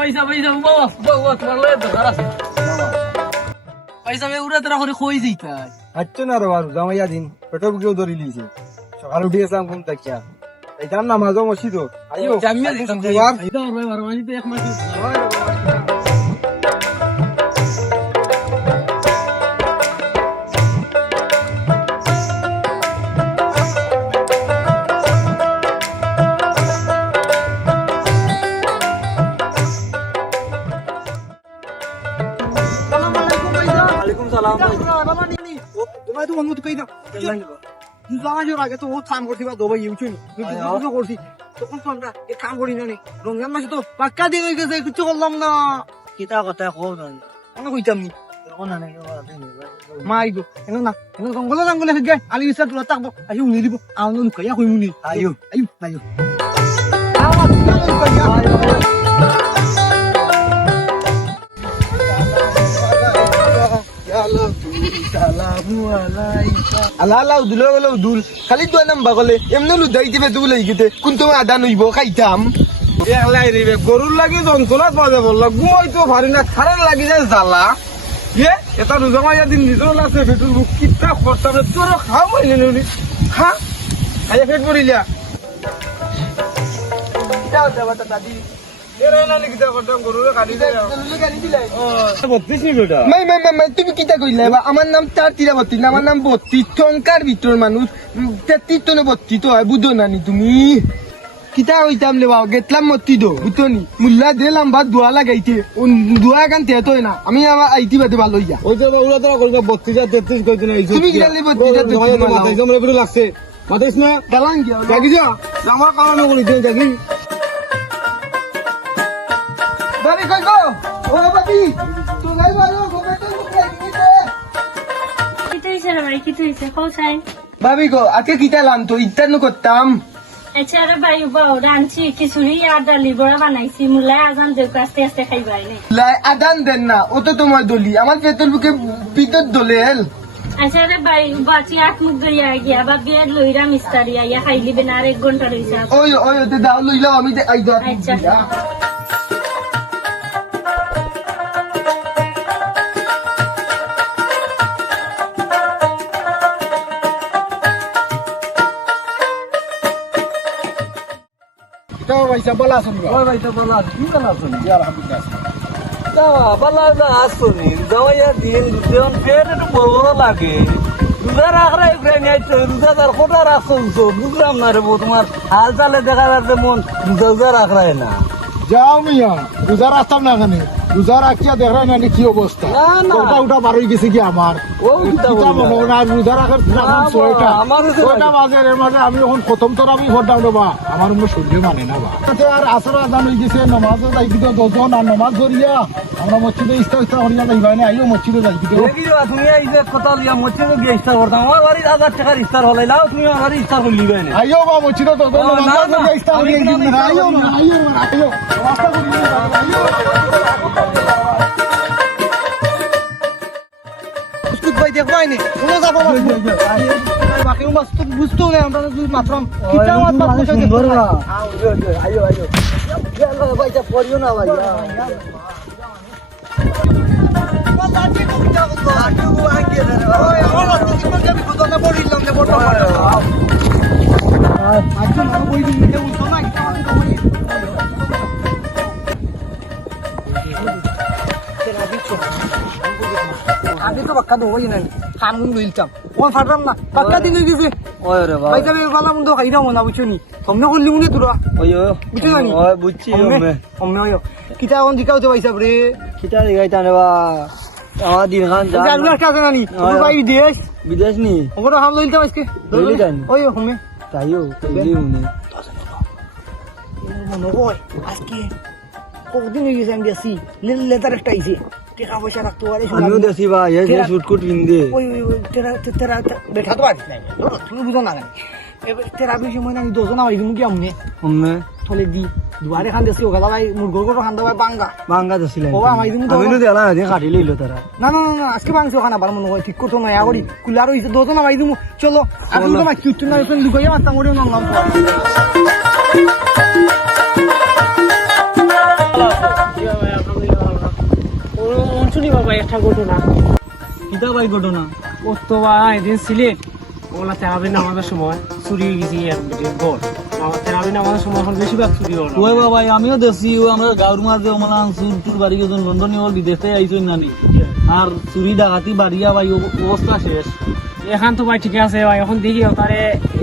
পয়সা পয়সা বাবা তোমার লয়ে দরকার আছে পয়সা মে উড়ে তোরা করে কই যাইতা আচ্ছা না রে বারু জামাইয়া দিন পেট্রোল কেউ ধরে লিয়েছে সকালে উঠে গেছিলাম ঘুম থেকে এই জান না মাঝে মসজিদ আইও জামিয়া দিতাম শুক্রবার আইতা ভাই মারমানি তো এক মাস ওয়ালাইকুম সালাম বাবা নি তোমায় তো অনুমতি কই দাও জামাই আগে তো ও কাম করছি বা দবাই ইউছুন কিন্তু করছি তখন তো আমরা এই কাম করি না রমজান মাসে তো পাক্কা দিয়ে হয়ে গেছে কিছু করলাম না কিতা কথা কও না আমি কইতাম নি কোন না মাই গো না জঙ্গলে জঙ্গলে গে আলি বিছা তোলা থাকবো আইও নি দিব আউন লুকাইয়া কই মুনি আইও আইও আল্লাহ উদুল গেল উদুল খালি দুই নাম্বার গলে এমনি লুদাই দিবে দুল গেতে কোন তুমি আদা নইব খাইতাম একলাই রে গরুর লাগি যন্ত্রণা পাওয়া যাব লাগবো হয়তো ভারি না খারাপ লাগি যায় জ্বালা এটা রোজামাইয়া দিন নিজের আছে পেটুর বুক কিতা খরচা তোর খাও মাইনে নি হ্যাঁ আইয়া পেট পড়িলা কিতা হতে বাতা দাদি তুমি কিতা কইলা আমার নাম তার ৩৩ আমার নাম ৩২ টঙ্কার ভিতর মানুষ ৩৩ তো ৩২ তো হয় বুঝো নানি তুমি কিতা হইতাম লে বাবা গেতলাম মতি দো বুঝনি মুল্লা দিলাম বা দোয়া লাগাইতে দোয়া গান তেত হয় না আমি আমার আইটি বাদে ভালো হইয়া ওই যে ওরা তো করল 32 আর 33 কইতে না তুমি কি জানলে 32 আর 33 মাথায় জমরে পুরো লাগছে মাথাইস না গালাং গিয়া জাগি যা আমার কারণে বলি তুই জাগি বাবি কই গো ও বাবি তুই যাই ভালো গোবেতে মুখে দিতে কিতো হইছে রে ভাই কিতো হইছে কও চাই বাবি গো আজকে কিতা লাম তো ইত্যান্ন করতাম আচ্ছা রে ভাই বাও রাঁধছি খিচুড়ি আর ডালি বড়া বানাইছি মুলাই আজান দেব আস্তে আস্তে খাইবাই নে লাই আদান দেন না ও তো তোমার দলি আমার পেট্রোল বুকে বিদ্যুৎ দলেল আচ্ছা রে ভাই বাচি আট মুখ গইয়া গিয়া বা বিয়ার লইরা মিস্তারি আইয়া খাইলিবে না আর 1 ঘন্টা রইছে ওই ওই ওতে দাও লইলাও আমি আই দাও আচ্ছা তো ভাই সাবলা শুনবা ওই ভাই তো বলা কি বলা শুনি জি আলহামদুলিল্লাহ দাওয়া বলা না আসুনি দাওয়া দিন দুজন ফের একটু বড় লাগে রোজা রাখরা ইব্রাহিম আইতো রোজাদার কোটা রাখছন তো বুঝলাম না রে তোমার হাল চালে দেখা যাচ্ছে মন রোজা রাখরাই না যাও মিয়া রোজা রাখতাম না কেন রোজা রাখিয়া দেখা না কি অবস্থা না, না। ওটা ওটা বারোই গেছে কি আমার ও কিতা কিতা মনে হয় না রোজা রাখার না, ছয়টা আমার কাছে ছয়টা বাজে এর মাঝে আমি এখন প্রথম তো আমি হরতাম না বা আমার মনে শরীরে মানে না বা তাতে আর আসর আদান হয়ে গেছে নমাজও যাই কিন্তু দশজন আর নমাজ ধরিয়া আমরা মসজিদে ইস্তা ইস্তা হরিয়া যাইবাই না আইও মসজিদে যাই কিন্তু দেখিবা তুমি এই যে কথা লিয়া মসজিদে গিয়ে ইফতার করতাম আমার বাড়ির 1000 টাকার ইফতার হলে নাও তুমি আমার বাড়ি ইফতার করলি বাই না আইও বা মসজিদে দশজন ও, না, নমাজ না, ধরিয়া ইস্তা আমি হরিয়া কিন্তু কিন্তু আমি আইও না আইও না আইও রাস্তা করিয়া আইও মুস্কুত ভাই দেখো আইনে কোন যাব বাকি মাস্ত বুঝতো না আমরা মাত্র কিতা মাত মাত সুন্দর না আইও আইও আল্লাহ ভাই যা পড়িও না ভাই আগে তো বাক্কা দেবো না খামুন লইতাম ও ফাটাম না বাক্কা দিন হয়ে গেছে ওই রে বাবা ভাই যাবে ভালো মন্দ খাইরা মনা বুঝছো নি তোমরা করলি মুনে তোরা ওই বুঝছো জানি ওই বুঝছি ওমে তোমরা কিতা এখন দিকাও তো ভাই সাবরে কিটা দেখাইতা রে বা আমার দিন খান যা জানলার কাছে নানি তোর ভাই বিদেশ বিদেশ নি ওগুলো হাম লইতাম আজকে লইলি জানি। ওই হোমে তাইও কইলি উনি মনে হয় আজকে কতদিন হয়ে গেছে আমি দেখছি লেতার একটা আইছে টাকা পয়সা রাখতে পারে আমিও দেখি বা এই যে শুটকুট পিন্দে ওই তেরা তেরা বেঠা তো পারিস নাই তুমি বুঝো না এবার তেরা বেশি সময় আমি দোজন আমার ইদুম কি আমনে ওমে থলে দি দুয়ারে খান দেছি ওগা ভাই মুরগোর গরু খান ভাই বাঙ্গা বাঙ্গা দছিলা ও আমার ইদুম তো আমি নো দেলা দি কাটি লইলো তারা না না না আজকে মাংস খানা ভালো মনে হয় ঠিক করতো না আগরি কুলার হইছে দোজন আমার ইদুম চলো আসলে তো মাছ চুট্টু না ফেন লুকাইয়া মাছ তাঙ্গড়ি না নাম ভাই একটা ঘটনা কিতা ভাই ঘটনা ও তো ভাই এদিন সিলেট ওলা তেরাবি নামাজের সময় চুরি হয়ে গেছি ঘর তেরাবি নামাজের সময় এখন বেশিরভাগ চুরি হল ওই বাবা আমিও দেখছি ও আমরা গাঁর মাঝে ওমালা চুর টুর বাড়ি গেছেন লন্ডনে ওর বিদেশে আইসই নানি আর চুরি ডাকাতি বাড়িয়া ভাই অবস্থা শেষ এখন তো ভাই ঠিক আছে ভাই এখন দেখি তারে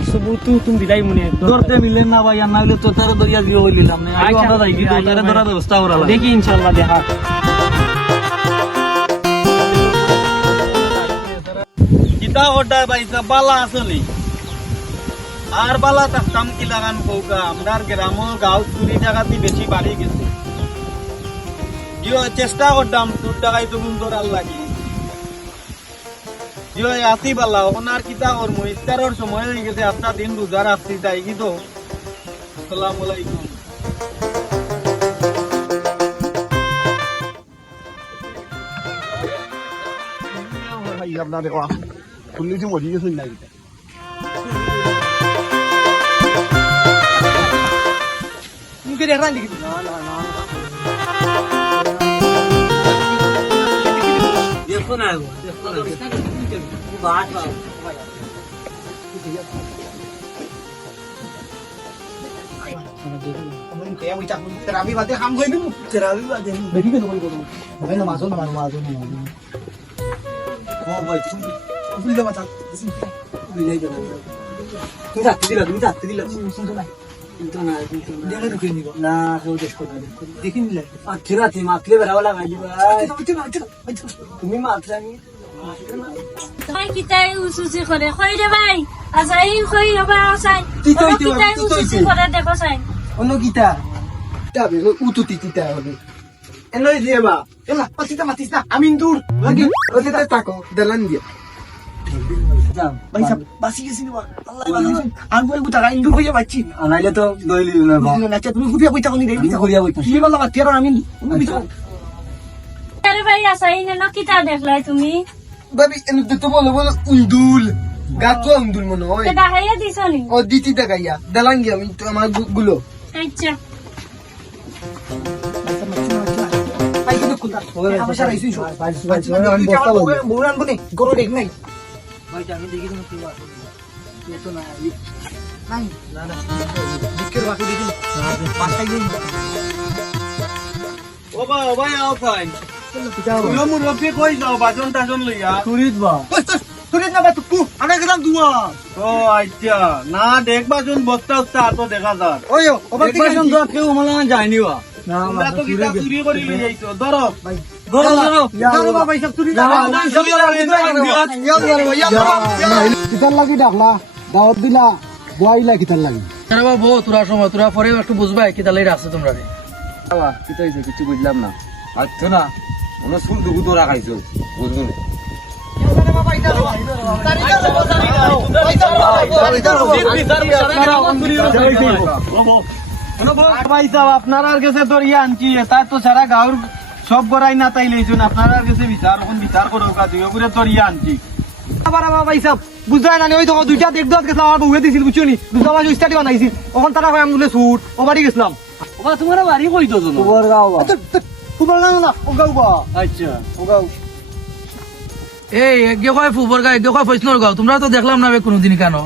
100 তুমি দিলাই মনে ধরতে মিলেন না ভাই আর না হইলে তো তারে দরিয়া গিয়ে হইলাম না আগে আমরা যাই কিন্তু তারে ধরার ব্যবস্থা করা লাগে দেখি ইনশাল্লাহ দেখা কিতা ওটা ভাইসা বালা আসলি আর বালা থাকতাম কি লাগান কৌকা আমরার গ্রাম গাঁও চুরি ডাকাতি বেশি বাড়ি গেছে চেষ্টা করতাম তোর টাকাই তো সুন্দর আর লাগি আসি বালা ওনার কিতা ওর ইফতারের সময় হয়ে গেছে আপনার দিন রোজা রাখছি তাই কি তো আসসালামু আলাইকুম আপনার শুনলেছি মরি গেছেন না দেখো না তুমি মাত্রানি ভাই কিতাই উসুসি করে কই রে ভাই আসাই কই হবা আসাই কিতাই উসুসি করে দেখো সাই অন্য গীতা তবে উতুতি গীতা হবে এনই দিবা এলা পাতিতা মাতিস না আমি দূর লাগি ওতে তাকো দালান দিয়া ভাই সব বাসি গেছি না আল্লাহ আর বই গুতা গাইন দূর হইয়া বাচ্চি আনাইলে তো দইলি না আচ্ছা তুমি খুদিয়া বইতা কোনি দেই করিয়া বইতা কি বললা মাতিয়ার আমি আরে ভাই আসাই না কিতা দেখলাই তুমি বাবি এনে তো বলো বলো উন্দুল গাতো উন্দুল মনে হয় তে দেখাইয়া দিছনি ও দিতি দেখাইয়া দালান গিয়া আমি তো আমার গুলো আচ্ছা আই কিন্তু কুলতা আমার সারা ইসু বউরান বনে গরো দেখ নাই ভাই আমি দেখি তুমি কি বাত তো না নাই না না দিকের বাকি দেখি পাঁচটাই দিন ও ভাই আও ফাইন তুইও মুরব্বি কই যাও বাজন টাজন লইয়া চুরিত বা তুই না বা তুকু আনা গেলাম দুয়া ও আচ্ছা না দেখ বাজন বস্তা উস্তা তো দেখা যায় ওয়ো ওবা দেখ বাজন তো কেউ মালা যায়নি বা তোমরা তো কিতা চুরি করে লই যাইছো ধরো ধরো ধরো ধরো বাবা সব তুই কিতার লাগি ডাকলা দাওয়াত দিলা বয়াইলা কিতার লাগি আরে বাবু তোরা সময় তোরা পরে একটু বুঝবাই কি তাহলে রাখছে তোমরা রে বাবা কি তো হয়েছে কিছু বুঝলাম না আচ্ছা না ওনার চুল দুগু তো রাখাইছো বুঝলো না আপনার কাছে দরিয়া আনছি তার তো সারা গাঁর সব গড়াই না তাই লইছুন আপনার কাছে বিচার করো কাজ করে দরিয়া আনছি ভাই সব বুঝায় না ওই তো দুইটা দেখ দাঁত গেছিলাম আমার বউয়ে দিছিল বুঝছো নি দুটা বাজে স্টার্ট বানাইছিল ওখান তারা হয় আমি সুট ও বাড়ি গেছিলাম ওবা তোমার বাড়ি কই তো তোমার গাও ফুটবল গাও না ও গাও বা আচ্ছা ও গাও এই একগে কয় ফুবর গাও একগে কয় ফৈসনোর গাও তোমরা তো দেখলাম না কোনোদিন কেন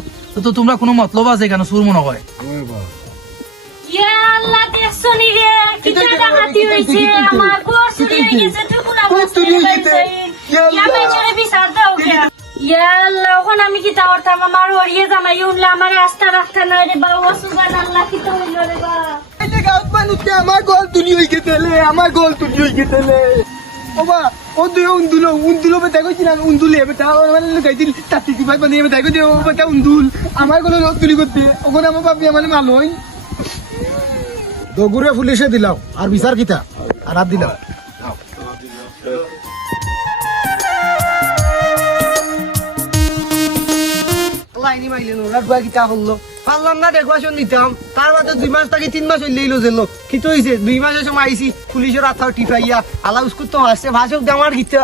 তো তোমরা কোনো মতলব আছে কেন সুর মনে হয় ইয়া আল্লাহ দেখছনি রে কিতা ডাকাতি হইছে আমার ঘর চুরি হয়ে গেছে টুকুনা চুরি হইছে ইয়া মেজরে বিচার দাও কে ইয়া আল্লাহ এখন আমি কিতা করতাম আমার হরিয়ে জামাই উনলা আমার রাস্তা রাখতে না রে বাবা সুবহান আল্লাহ কিতা হইল রে বাবা এই গাও মানুষে আমার গোল তুলি হই গেতেলে আমার গোল তুলি হই গেতেলে ওবা ও দুই উন্দুলো বেটা কইছিল উন্দুলে বেটা মানে গাইছিল তাতি দিবাই মানে বেটা কই দিও বেটা উন্দুল আমার গোল তুলি করতে ওখানে আমার বাপি মানে মালই দগুরে পুলিশে দিলাও আর বিচার কিতা আর হাত দিলাও লাইনি মাইলেন ওরা গুয়া কিতা হলো পারলাম না ডেকোরেশন দিতাম তার মাঝে 2 মাস থেকে 3 মাস হইলেইলো যেলো কি তো হইছে 2 মাসের সময় আইছি পুলিশের আথাও টিপাইয়া আলা উস্কুত তো আসছে ভাষক দামার গিতা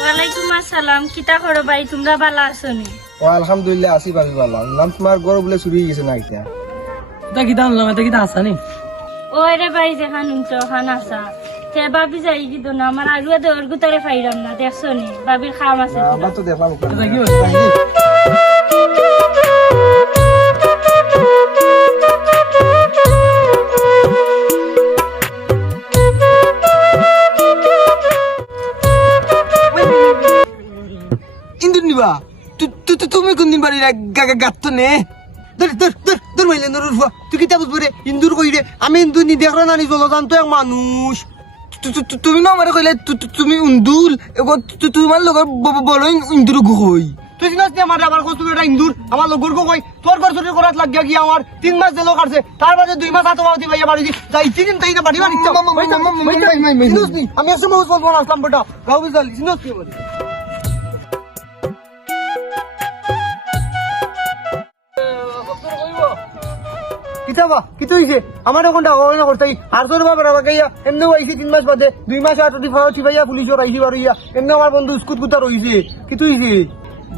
ওয়ালাইকুম আসসালাম কিতা করো ভাই তোমরা ভালো আছো নি ও আলহামদুলিল্লাহ আসি ভাবি ভালো নাম তোমার গরু বলে চুরি হয়ে গেছে না এটা এটা কিতা আনলাম এটা কিতা আসা নি ওই রে ভাই যেখান উঞ্চো খান আসা তে ভাবি যাই কিন্তু না আমার আরো দেওয়ার গুতারে ফাইরাম না দেখছো নি ভাবির খাম আছে আবার তো দেখলাম এটা কি হচ্ছে ইন্দুর নিবা তুমি কোনদিন বাড়ি গাত্ত নে তোর মাইলে তুই কিতা বুঝবো রে ইন্দুর কই রে আমি ইন্দুর নি দেখরা না নি জলজান্ত এক মানুষ তুমি না আমার কইলে তুমি ইন্দুর তোমার লগর বড় ইন্দুর কই তুই জানিস না আমার আবার কত এটা ইন্দুর আমার লগর কই তোর ঘর চুরি করাত লাগিয়া গিয়া আমার 3 মাস জেল কাটছে তারপরে 2 মাস হাতে মাউতি ভাইয়া বাড়ি যাই 3 দিন তাই না বাড়ি বাড়ি আমি আসলে মৌজ বলবো না আসলাম বেটা গাও বিজালি চিনিস কি বলি কিতাবা কি তুইছে আমার এখন টাকা না করতেই আর তোর বাবার আমাকে এমনি আইছি 3 মাস বাদে 2 মাস আটটি ফাউটি ভাইয়া পুলিশ আইছি বারো এমনি আমার বন্ধু স্কুট কুতা রইছে কি তুইছে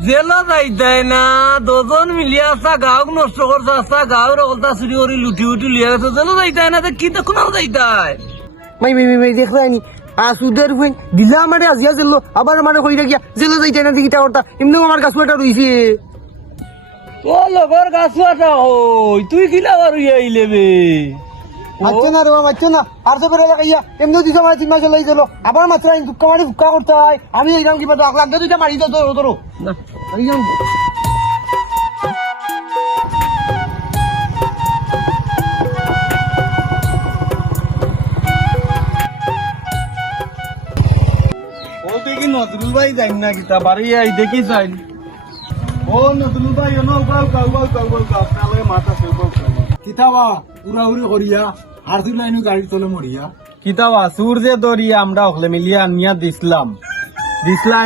জেলা যাইতাই না দুজন মিলিয়া আসা গাঁক নষ্ট করছে আসা গাঁর রকলতা চুরি করে লুটি উঠি লিয়া গেছে জেলা যাইতাই না কি দেখুন যাইতাই মাই দেখলাইনি সুদের হুইং দিলা আমারে আজিয়া জেল আবার আমারে কইরা গিয়া জেলে যাইতে না দিকিটা করতা এমনি আমার কাছে এটা রইছে ও লগর গাছুয়াটা হই তুই কিলা বারু আইলে বে আচ্ছা না রে আচ্ছা না আর তো বেরে লাগাইয়া এমনি দিছ আমার 3 মাস লই গেল আবার মাত্র আইন দুক্কা মারি ফুক্কা করতে হয় আমি এইরাম কিবা ডাক লাগবে দুইটা মারি দাও ধরো না এইরাম ও দেখি নজরুল ভাই যাই না কিতা বাড়ি আই দেখি যাই ও নজরুল ভাই নো গাও আপনালে মাথা সেব কিতাবা উড়াউড়ি করিয়া আর তুই লাইনু গাড়ি চলে মরিয়া কিতাবা সুর যে দরিয়া আমরা হলে মিলিয়া নিয়া দিছিলাম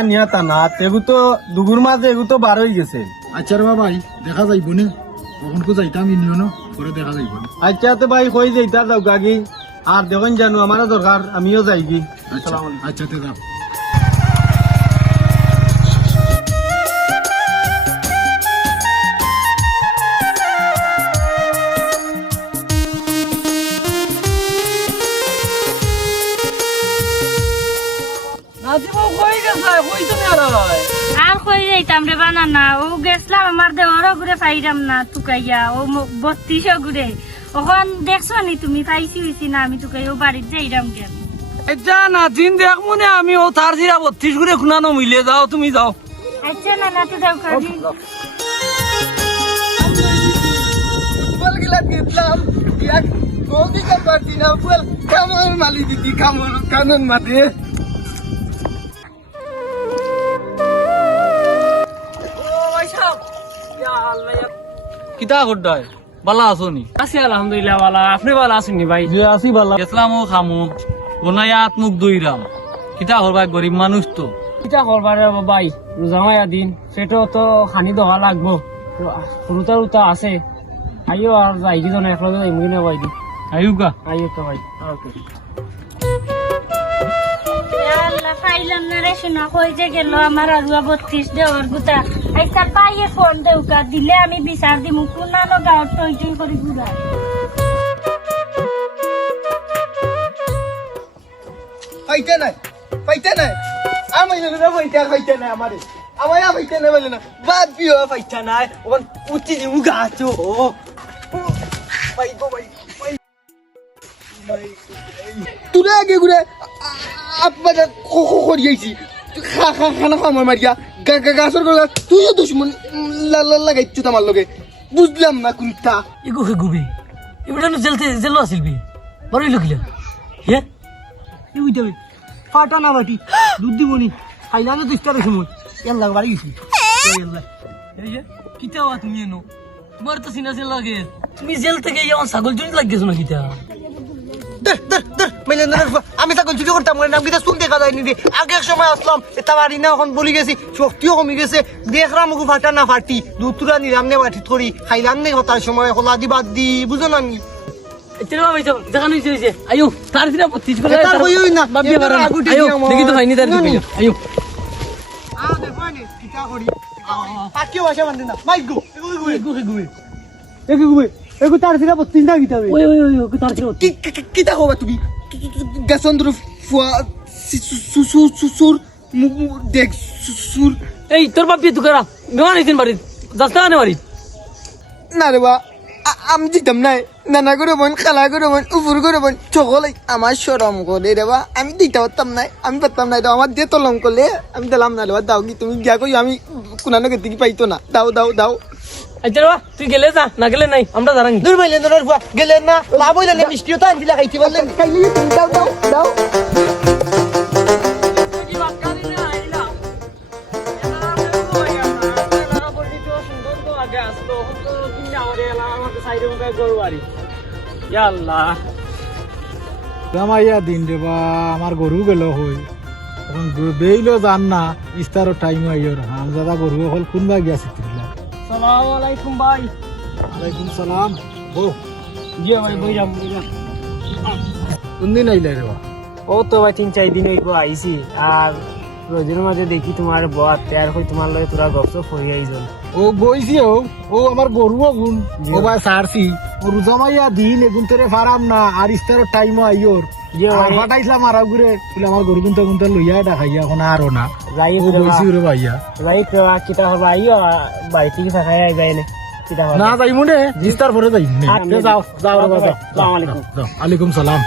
নিয়া টানা তেগু তো দুগুর মাঝে এগু তো বার হয়ে গেছে আচ্ছা রে ভাই দেখা যাইব নে কখন কো যাইতাম ইউনিয়ন পরে দেখা যাইব আচ্ছা তো ভাই কই যাইতা যাও গাগি আর দেখুন জানো আমারও দরকার আমিও যাইগি আচ্ছা আচ্ছা তে যাও নাজিমও কই গেছে কই তুমি আর কই যাইতাম রে বানানা ও গেছলাম আমার দেওয়ারও ঘুরে ফাইরাম না তুকাইয়া ও 3200 ঘুরে ওখান দেখছো নি তুমি পাইছি হইছি না আমি তুকাই ও বাড়িতে যাইরাম কেন আচ্ছা নাজিন দেখ মনে আমি ও তার জিরা 32 করে খুনানো মিলে যাও তুমি যাও আচ্ছা না না তো দাও কাজি ফুটবল গিলা দিলাম এক গোল দিতে পারছি না ফুল কেমন মালি দিদি কেমন কানন মাঠে কিতা করডাই বালা আসনি আছি আলহামদুলিল্লাহ ভালো আপনি ভালো আছেন নি ভাই যে আসি বালা গেছলাম ও খামু বনাইয়া আত্মুক দইরাম কিতা করবা গরিব মানুষ তো কিটা করবারে ভাই রোজা মায়া দিন সেটাও তো খানি দেওয়া লাগবো ফুরুতা উতা আছে আইও আর যাই কি জন একলগে যাই মুই না ভাই দি আইউকা আইও তো ভাই ওকে আল্লাহ ফাইলাম না রে শোনা কই যে গেল আমার আরুয়া 32 দেওয়ার গুতা আইসা পাইয়ে ফোন দেউকা দিলে আমি বিচার দিমু কোনানো গাঁত টই টই করে ঘুরা পাইতে নাই আমি পাইতে নাই আমারে আমার পাইতে নাই বলে না বাদ বিও পাইতে নাই ওন উঠি দিমু গাছো পাইবো ভাই তুলে আগে ঘুরে আপনাদের করিয়েছি খানা খামার মারিয়া গাছর গলা তুইও দুশ্মন লাগাইছো তোমার লগে বুঝলাম না কোনটা ইগো হে গুবি ইবড়া জেল আসিলবি বড় লকিলা হে তুই যাবে ফাটা না বাটি দুধ দিবনি খাইলানে তো ইস্তারে সময় এল্লা বাড়ি গেছি এল্লা কিতা হওয়া তুমি এনো তোমার তো সিনা জেল লাগে তুমি জেল থেকে ইয়ান ছাগল চুরি লাগিয়েছো না কিতা আমি তখন চুরি করতাম নাম কিতা শুন দেখা যায়নি রে আগে এক সময় আসলাম এটা বাড়ি না এখন বলি গেছি শক্তিও কমে গেছে দেখলাম ওকে ফাটা না ফাটি দুধ তুলা নিলাম নে বাটি থরি খাইলাম নে হতার সময় হলা দি বাদ দি বুঝো না নি চলো ভাই চলো দেখানো হয়েছে আয়ো তার দিনা 25 করে তার বইও না বাপ দিয়ে পারে না। আয়ো দেখি তো হয়নি তার দিকে আয়ো ওই ওই ওই ওই তার দিকে কিতা কবা তুমি গাছন্দ্র ফুয়া সুর দেখ সুর এই তোর বাপ দিয়ে তুকারা মেওয়া নিতেন বাড়ি যাস না বাড়ি না রে বা আমি দিতাম নাই নানা করে বোন খালা করে বোন উপর করে বোন সকলে আমার সরম করে রে বা আমি দিতে পারতাম নাই আমি পারতাম নাই আমার দিয়ে তলম করলে আমি দিলাম না রে বা দাও কি তুমি গিয়া কই আমি কোনানো কে দিকে পাইতো না দাও দাও দাও আচ্ছা বাবা তুই গেলে যা না গেলে নাই আমরা জানাঙ্গি দূর বাইলে দূর ফুয়া গেলে না লাভ হইলে না মিষ্টিও তো আনবিলা খাইতে বললেন খাইলি দাও দাও দাও জামাইয়া দিন রে বা আমার গরু গেল হই এখন বেইলো জান না ইস্তারও টাইম আইয়র হামজাদা গরু হল কোনবা গিয়াছে তিলা সালাম আলাইকুম ভাই ওয়ালাইকুম সালাম ও জি ভাই বইরাম বইরাম কোনদিন আইলে রে বা ও তো ভাই 3-4 দিন হইব আইছি আর রোজের মাঝে দেখি তোমার বত তৈয়ার হই তোমার লগে তোরা গপসপ হই আইজন ও বইছি ও আমার গরু গুণ ও ভাই সারছি ও রুজামাইয়া দিন এগুন তোরে ফারাম না আর ইস্তারও টাইম আইয়র জি ভাই ফাটাইছিলাম আর ঘুরে বলে আমার গরু কিন্তু গুনতে লইয়া দেখাইয়া এখন আরো না যাই ও বইছি রে ভাইয়া ভাই তো কিটা হবে আইও বাড়ি থেকে থাকাই যাই না কিটা হবে না যাই মনে ইস্তার পরে যাই আচ্ছা, যাও যাও রে বাবা আসসালামু আলাইকুম। আলাইকুম সালাম